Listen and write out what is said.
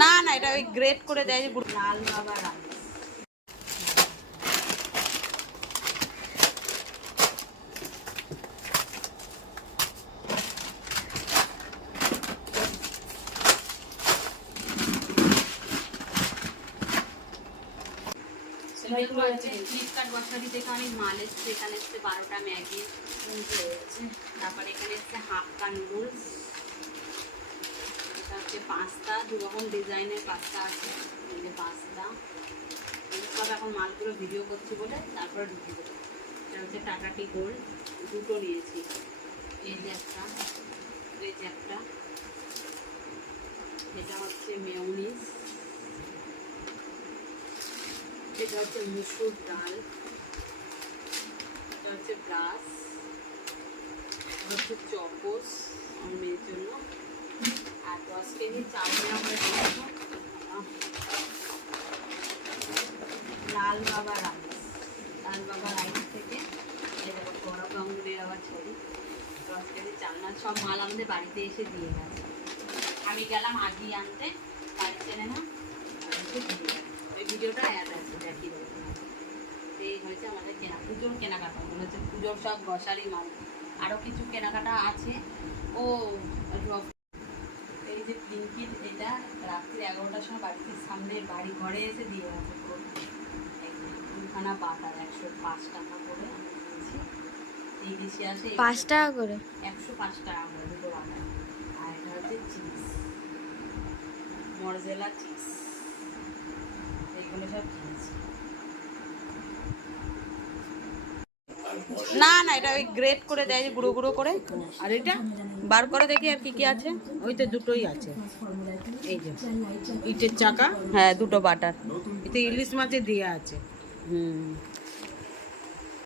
না না, এটা ওই গ্রেট করে দেয় লাল বাবা রাইস। ফ্লিপকার্ট গ্রসারি থেকে অনেক মাল এসছে। এখানে এসছে 12টা ম্যাগি, তারপরে এখানে এসছে হাক্কা নুডলস, এটা হচ্ছে পাস্তা, 2 রকম ডিজাইনের পাস্তা আছে। এই যে পাস্তা সব এখন মালগুলো ভিডিও করছি বলে তারপরে ঢুকিয়ে দেবো। এটা হচ্ছে টাটা টি গোল্ড, 2টো নিয়েছি। এই যে একটা, এই যে একটা, এটা হচ্ছে মেয়োনিজ, এটা হচ্ছে মুসুর ডাল, এটা হচ্ছে ব্রাশ, এটা হচ্ছে চকোস আমার মেয়ের জন্য, আর 10 কেজি চাউমিন আমরা দিয়েছি। লাল বাবা রাইস, লাল বাবা রাইস থেকে বড় গাঙ্গুলির আবার ছবি, 10 কেজি চালনা, সব মাল আমাদের বাড়িতে এসে দিয়ে গেছে। আমি গেলাম আগে আনতে, বাড়ি চেনে না, ওই ভিডিওটা অ্যাড আছে, দেখি এই হয়েছে আমাদের পুজোর কেনাকাটা। হচ্ছে পুজোর সব গ্রসারি মাল, আরও কিছু কেনাকাটা আছে। ও এই যে ব্লিঙ্কিট, এটা রাত্রি 11টার সময় বাড়িতে সামনে বাড়ি ঘরে এসে দিয়ে গেছে। পুরো 2খানা বাটার 105 টাকা করে নিয়েছি। এই দেশে আসে 5 টাকা করে, 105 টাকা করে 2টো বাটার। আর এটা হচ্ছে চিজ, মরজেলা চিজ, এইগুলো সব কিনেছি। না না, এটা ওই গ্রেট করে দেয় গুঁড়ো গুঁড়ো করে। আর এটা বার করে দেখি আর কি কি আছে। ওই তো 2টোই আছে। এই যে ইটের চাকা, হ্যাঁ 2টো বাটার, এতে ইলিশ মাছের দেওয়া আছে।